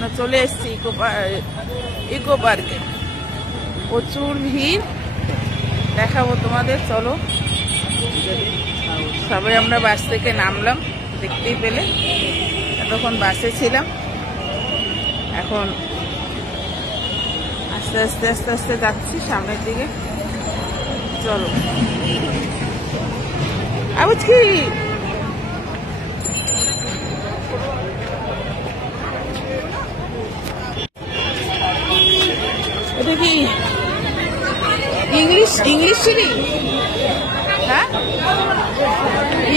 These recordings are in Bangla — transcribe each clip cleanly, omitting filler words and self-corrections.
আমরা চলে এসেছি ইকো পার্কে। প্রচুর ভিড়, দেখাবো তোমাদের, চলো। সবাই আমরা বাস থেকে নামলাম, দেখতেই পেলে। এতক্ষণ বাসে ছিলাম, এখন আস্তে আস্তে আস্তে আস্তে যাচ্ছি সামনের দিকে। চলো। আবুজ কি এটা কি ইংলিশ চিনি? হ্যাঁ,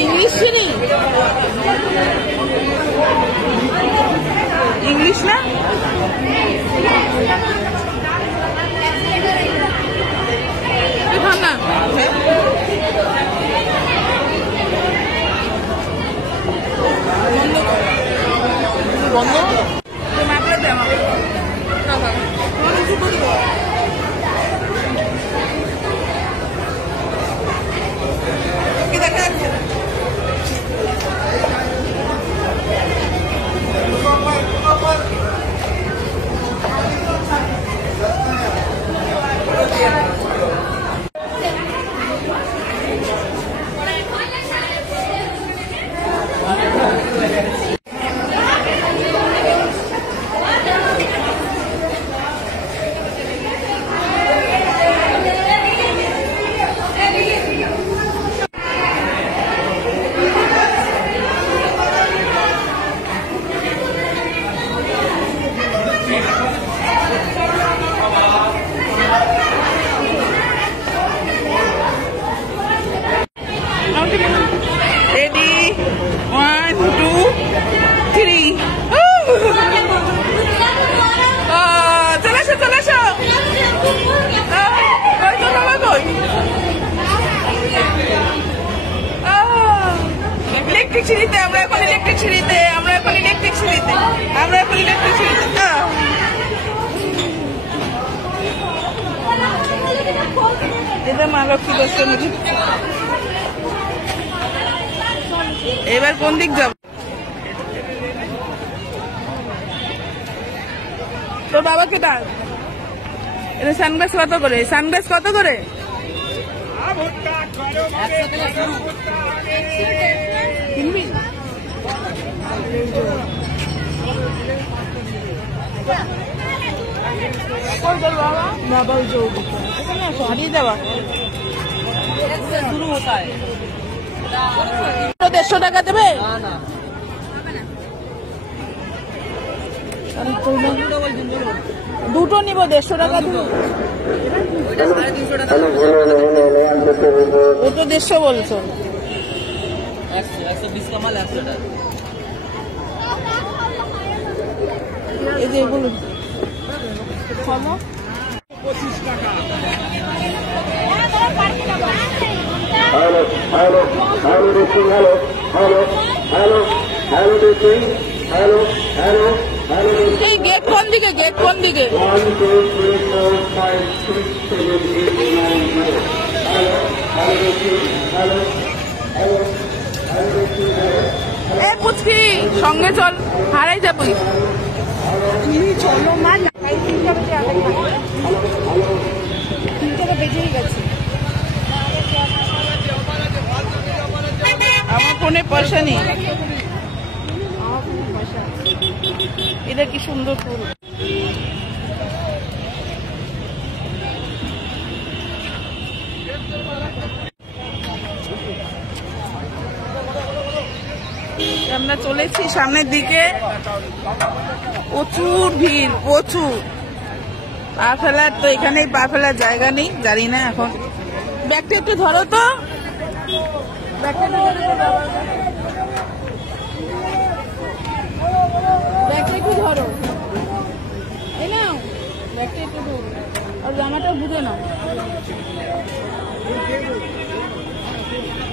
ইংলিশ চিনি, ইংলিশ না? না বন্ধ মাপলে দে আমাকে, কিছু করবো। দেখা যাচ্ছে ইলেকট্রিক সিঁড়িতে, আমরা এখন ইলেকট্রিক সিঁড়িতে, আমরা এখন ইলেকট্রিক সিঁড়িতে, আমরা এখন ইলেকট্রিক সিঁড়িতে। এটা মা লক্ষ্মী দর্শন। এবার কোন দিক যাব? তোর বাবাকে ডাক। এটা সানগ্লাস কত করে? সানগ্লাস কত করে? কিনবি? বাবা হারিয়ে যাওয়া 150 টাকা দেবে? দুটো নিব, 150 টাকা দিব। ও তো 150 বলছো। 120 কামাল 100 টাকা। এই যে এগুলো 25 টাকা। হ্যালো হ্যালো হ্যালো দেখুন, হ্যালো হ্যালো হ্যালো হ্যালো দেখুন, হ্যালো হ্যালো হ্যালো। এই গেট কোন দিকে? গেট কোন দিকে? 1 2 3 4 5 6 7 8 9 10। হ্যালো হ্যালো দেখুন, হ্যালো হ্যালো হ্যালো দেখুন, হ্যালো। এ পুচকি সঙ্গে চল, হারাই যাবি। চলো মা, 3টা বেজেই গেছে। আমার ফোনে পয়সা নেই। এটা কি সুন্দর ফুল। আমরা চলেছি সামনের দিকে, প্রচুর ভিড়, প্রচুর। পা ফেলার তো এখানেই পা ফেলার জায়গা নেই, জানি না। এখন ব্যাগটা একটু ধরো তো, ব্যাগটা একটু ধরো, এই নাও ব্যাগটা একটু ধরো, আর জামাটা বুঝে নাও।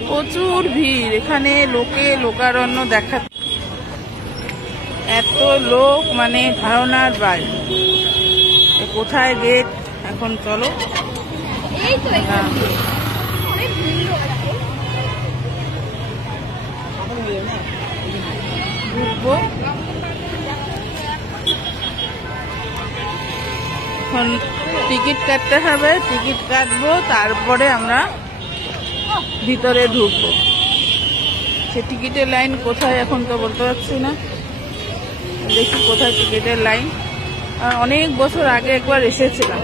প্রচুর ভিড় এখানে, লোকে লোকারণ্য দেখা, এত লোক মানে ধারণার বাইরে। কোথায় গেট? এখন চলো ঢুকবো। এখন টিকিট কাটতে হবে, টিকিট কাটবো, তারপরে আমরা ভিতরে ঢুকবো। সে টিকিটের লাইন কোথায় এখন তো বলতে পারছি না, দেখি কোথায় টিকিটের লাইন। অনেক বছর আগে একবার এসেছিলাম,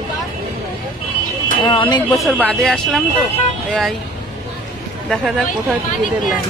অনেক বছর বাদে আসলাম তো, দেখা যাক কোথায় টিকিটের লাইন।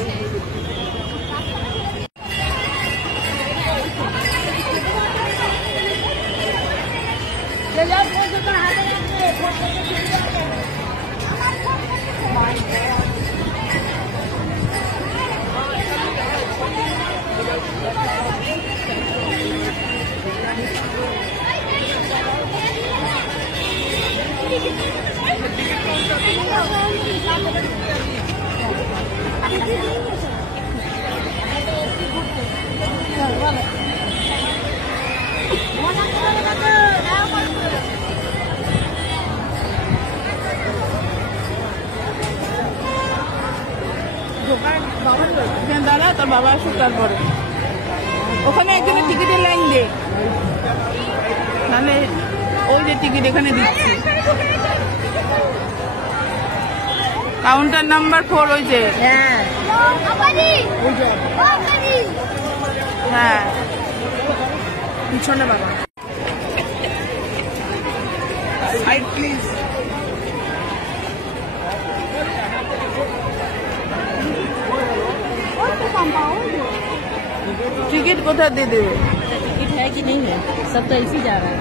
দাদা তোর বাবা আসুক, তারপরে ওখানে একজনের টিকিটের লাইন দে, নাহলে ওই যে টিকিট এখানে দিচ্ছি, কাউন্টার নাম্বার 4 ওই যে। হ্যাঁ পিছনে বাবা, সাইড প্লিজ। टिकट कोथा दे दे? टिकट है कि नहीं है? सब तो ऐसे जा रहा है।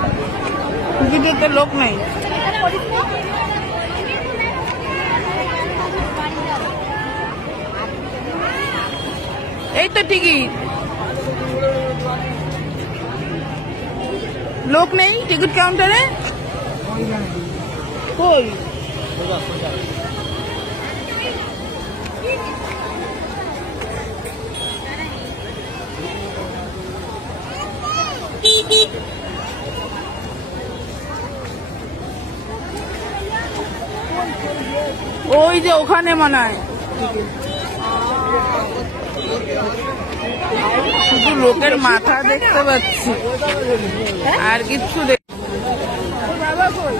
टिकट तो लोग नहीं। यही तो टिकट, लोग नहीं टिकट काउंटर है कोई। ওই যে ওখানে মনে হয় শুধু লোকের মাথা দেখতে পাচ্ছি, আর কিছু দেখ। বাবা কই?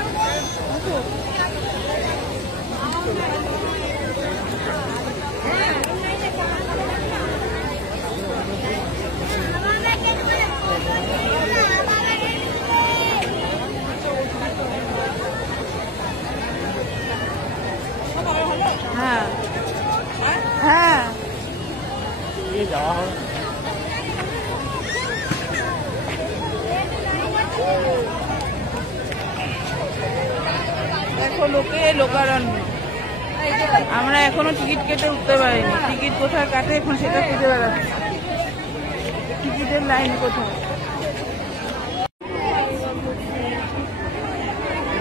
হ্যাঁ হ্যাঁ দেখো লোকে লোকারণ্য। আমরা এখনো টিকিট কেটে উঠতে পারিনি, টিকিট কোথায় কাটে এখন সেটা খুঁজে বেড়াচ্ছি, টিকিটের লাইন কোথায়।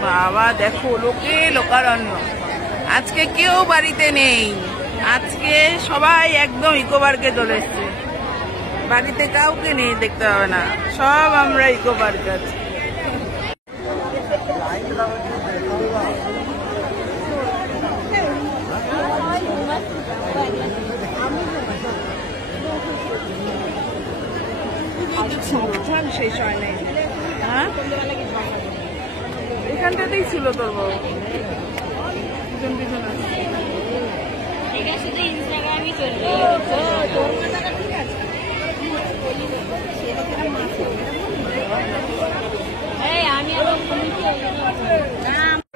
বাবা দেখো লোকে লোকারণ্য, আজকে কেউ বাড়িতে নেই, আজকে সবাই একদম ইকো পার্কে চলে এসছে, বাড়িতে কাউকে নেই, দেখতে হবে না, সব আমরা ইকো পার্কে আছি। শেষ হয় নাই, হ্যাঁ এখানটাতেই ছিল তোর বাবু, পিছন পিছন আছে। এটা শুধু ইনস্টাগ্রামই চলবে।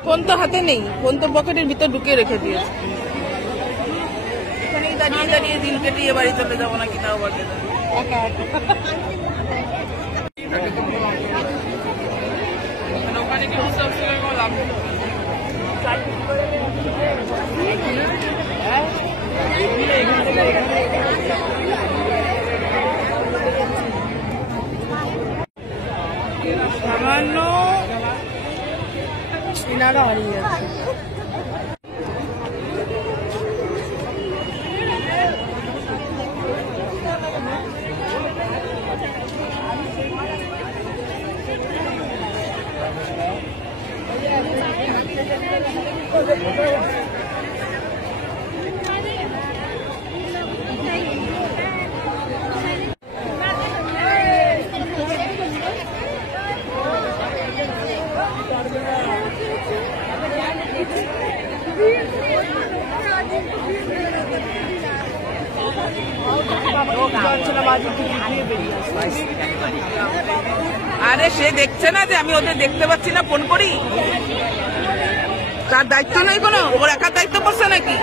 ফোন তো হাতে নেই, ফোন তো পকেটের ভিতর ঢুকিয়ে রেখে দিয়েছে, এখানেই দাঁড়িয়ে দাঁড়িয়ে দিন কেটিয়ে বাড়ি চলে যাবো নাকি তাও বাকি ওখানে কি লাভ সামান্য ইনারা হারিয়ে যাচ্ছে। আরে সে দেখছে না যে আমি ওদের দেখতে পাচ্ছি না, ফোন করি। তার দায়িত্ব নেই কোনো, ওর একার দায়িত্ব পড়ছে নাকি?